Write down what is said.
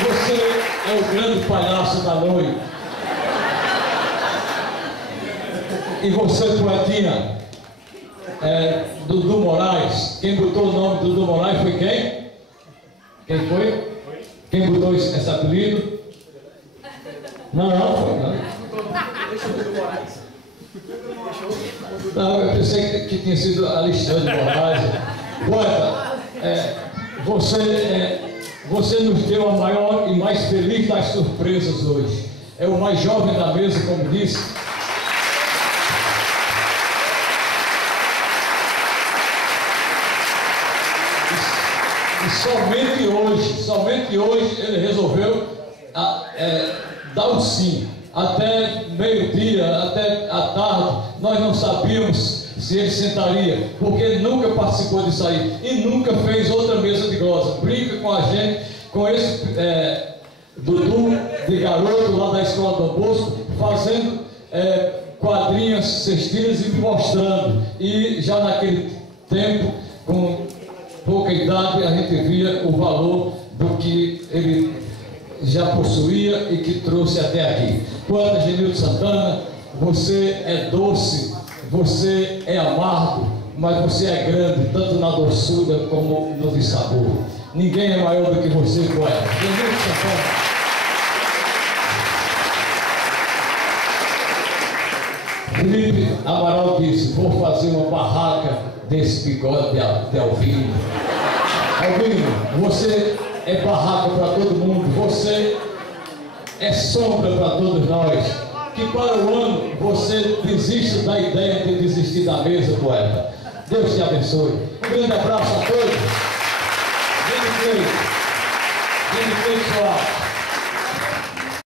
Você é o grande palhaço da noite. E você, poetinha, Dudu Moraes. Quem botou o nome de Dudu Moraes foi quem? Quem foi? Quem botou esse apelido? Não, foi não. Não, eu pensei que tinha sido Alexandre Moraes. Poeta, você nos deu a maior e mais feliz das surpresas hoje. É o mais jovem da mesa, como disse. E somente hoje ele resolveu dar o sim. Até meio-dia, até a tarde, nós não sabíamos se ele sentaria, porque ele nunca participou disso aí e nunca fez outra mesa de glosa. Brinca com a gente, com esse Dudu de garoto lá da Escola Dom Bosco, fazendo quadrinhas, cestilhas e mostrando. E já naquele tempo, com pouca idade, a gente via o valor do que ele já possuía e que trouxe até aqui. Poeta Genildo Santana, você é doce, você é amargo, mas você é grande, tanto na doçura como no de sabor. Ninguém é maior do que você, poeta. Genildo Santana. Felipe Amaral disse: vou fazer uma barraca desse bigode de Alvino. Alvino, você é barraca para todo mundo, você é sombra para todos nós. Que para o ano você desista da ideia de desistir da mesa, poeta. Deus te abençoe. Um grande abraço a todos. Vem de Soares.